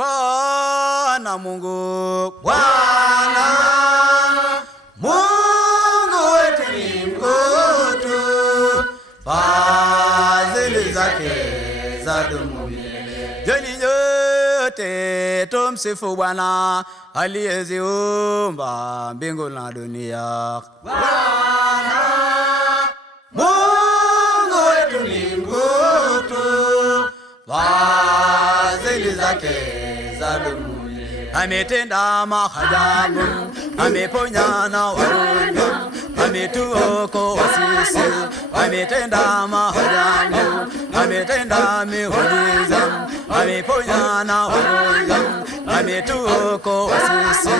Bwana Mungu, Bwana Mungu wetu ni mkuu tu, fadhili zake zadumu milele. Jeni nyote tumsifu Bwana aliyeziumba mbingu na dunia. Bwana Mungu wetu ni mkuu tu, fadhili zake zadumu. Ametenda maajabu, ameponya na wagonjwa, ametuokoa sisi. Ametenda maajabu, ametenda miujiza, ameponya na wagonjwa, ametuokoa sisi,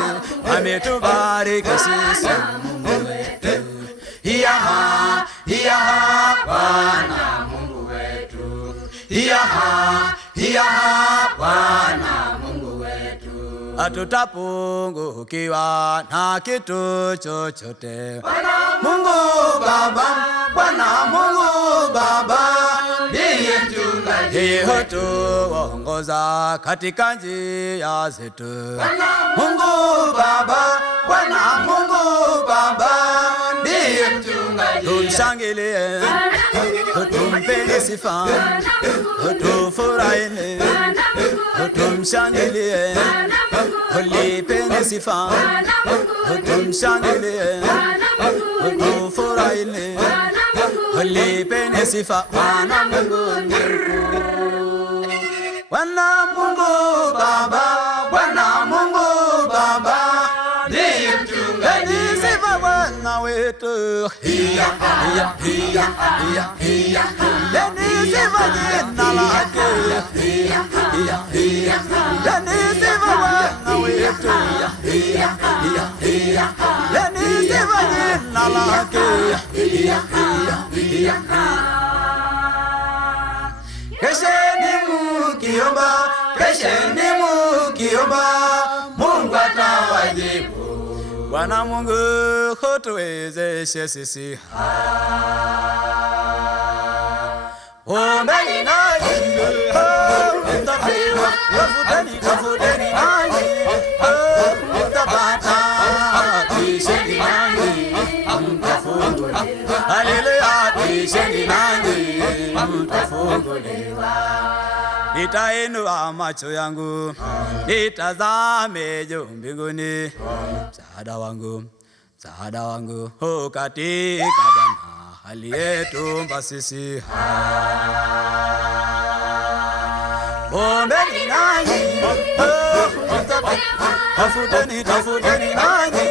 ametubariki sisi. Mungu wetu, Yaha, Yaha, Bwana Mungu wetu, Yaha, Yaha, Bwana Mungu wetu. Hatutapungukiwa na kitu chochote. Mungu Baba, Bwana Mungu Baba ndiye mchungaji, yeye hutuongoza katika njia zetu. Mungu Baba, Bwana Mungu Baba ndiye mchungaji. Tumshangilie, tumpeni sifa, tufurahie, tumshangilie, tulipeni sifa, tumshangilie, tufurahie, tulipeni sifa. Bwana Mungu mkuu, Bwana Mungu Baba, Bwana Mungu Baba ndiye mchungaji. Sifa Bwana wetu, hiya hiya hiya hiya hiya, leni sifa jina lake, hiya hiya hiya, leni sifa Bwana wetu, hiya hiya hiya, leni sifa jina lake, hiya hiya hiya. Kesheni mukiomba, kesheni mukiomba, Mungu atawajibu. Bwana Mungu hutuwezeshe sisi. Ombeni nanyi, mtapewa, tafuteni, tafuteni nanyi, mtapata, bisheni nanyi, mtafunguliwa. Haleluya, bisheni nanyi, mtafunguliwa. Nitainua macho yangu, nitazame juu mbinguni. Msaada wangu, msaada wangu hu katika Bwana aliyetuumba sisi. Ombeni nanyi, tafuteni, tafuteni nanyi,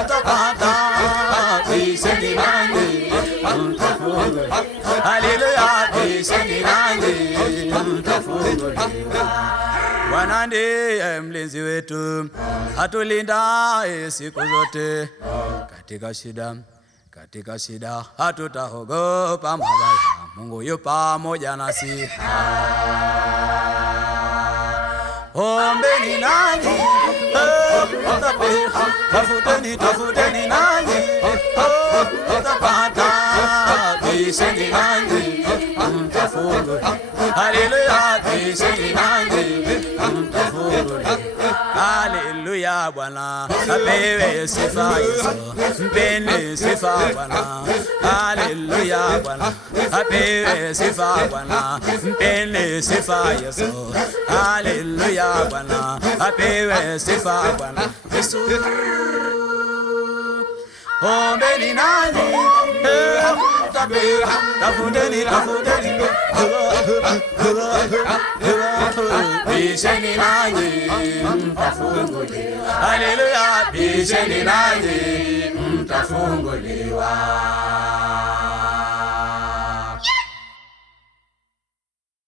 mtapata, bisheni nanyi, mtafunguliwa. Haleluya, bisheni nanyi, mtafunguliwa. Bwana ndiye mlinzi wetu, atulinda siku zote. Katika shida hatutaogopa mabaya, Mungu yu pamoja nasi. Ombeni nanyi, tafuteni, tafuteni nanyi, mtapata, bisheni nanyi, mtafunguliwa. Haleluya, bisheni nanyi, mtafunguliwa. Haleluya, Bwana apewe sifa Yesu, mpeni sifa Bwana. Haleluya, Bwana apewe sifa Bwana, mpeni sifa Yesu. Haleluya, Bwana apewe sifa Bwana Yesu. Ombeni nanyi, tafuteni, tafuteni, bisheni nanyi, mtafunguliwa. Haleluya, bisheni nanyi, mtafunguliwa.